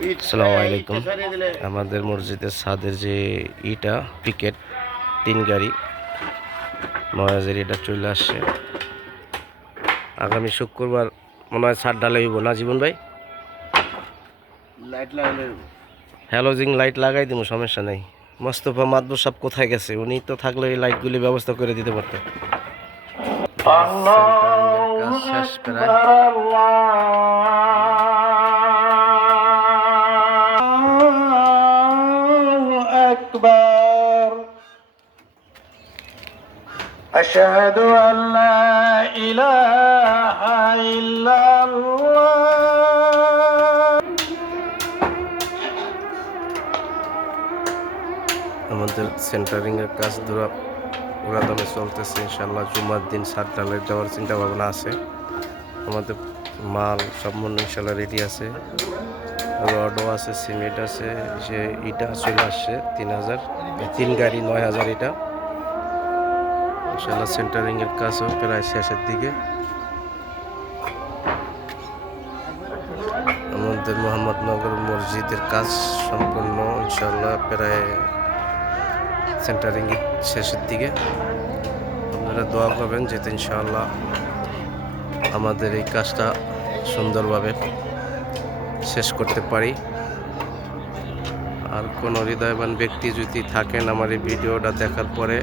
আসসালামু আলাইকুম। আমাদের মসজিদের ছাদের যে ইটা পিকেট 3 গাড়ি 9,000 এটা চলে আসছে। আগামী শুক্রবার মনে হয় ছাদ ঢালাই হইব না জীবন ভাই? লাইট লাগালে হ্যালোজিং লাইট লাগাই দিব, সমস্যা নেই। মোস্তফা মাদবর সাহেব কোথায় গেছে? উনি তো থাকলে এই লাইটগুলি ব্যবস্থা করে দিতে পারতো। কাজ শেষ প্রায়। أشهد أن لا إله إلا الله আমাদের সেন্টারিংয়ের কাজ পুরাদমে চলতেছে। ইনশাল্লাহ জুমার দিন ছাদ ঢালাই দেওয়ার চিন্তা ভাবনা আছে। আমাদের মাল সব মনে ইনশাল্লাহ রেডি আছে, রডও আছে, সিমেন্ট আছে, যে ইটা চলে আসছে 3 গাড়ি 9,000 ইটা। ইনশাল্লাহ সেন্টারিংয়ের কাজও প্রায় শেষের দিকে। আমাদের মোহাম্মদনগর মসজিদের কাজ সম্পূর্ণ ইনশাল্লাহ প্রায় সেন্টারিং শেষের দিকে। আপনারা দোয়া করবেন যাতে ইনশাআল্লাহ আমাদের এই কাজটা সুন্দরভাবে শেষ করতে পারি। আর কোনো হৃদয়বান ব্যক্তি যদি থাকেন আমার এই ভিডিওটা দেখার পরে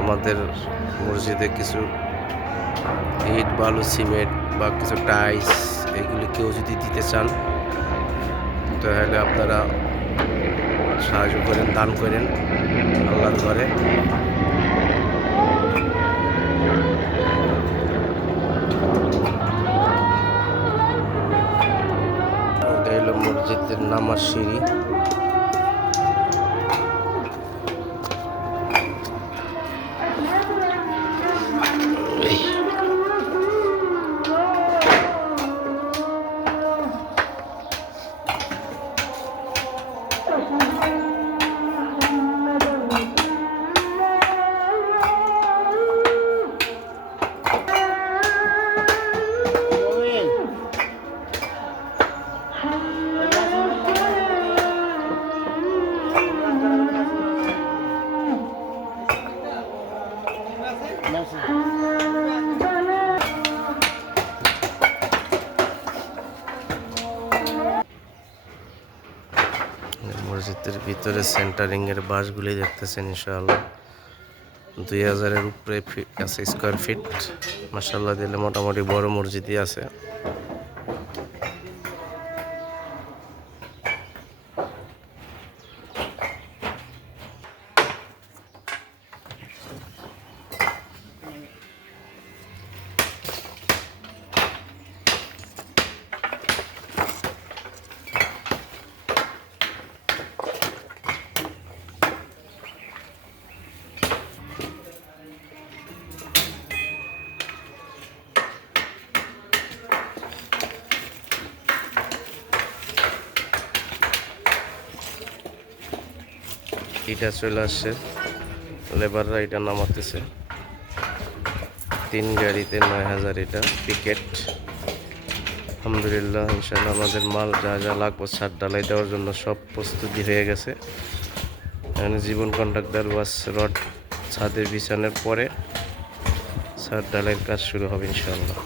আমাদের মসজিদে কিছু ইট বালু সিমেন্ট বা কিছু টাইলস এগুলি কেউ যদি দিতে চান তাহলে আপনারা সাহায্য করেন, দান করেন আল্লাহর ঘরে। এটা হলো মসজিদের নামার সিঁড়ি। মসজিদের ভিতরে সেন্টারিংয়ের বাসগুলি দেখতেছেন ইনশাআল্লাহ 2,000-এর উপরে আছে স্কোয়ার ফিট। মাশাআল্লাহ দিলে মোটামুটি বড় মসজিদই আছে। ইটা চলে আসছে, লেবাররা এটা নামাতেছে। 3 গাড়িতে 9,000 ইটা পিকেট। আলহামদুলিল্লাহ ইনশাআল্লাহ আমাদের মাল যা যা লাগবে ছাদ ঢালাই দেওয়ার জন্য সব প্রস্তুতি হয়ে গেছে। এখানে জীবন কন্ট্রাক্টর ওয়াশ রড ছাদের বিছানোর পরে ছাদ ঢালাইয়ের কাজ শুরু হবে ইনশাআল্লাহ।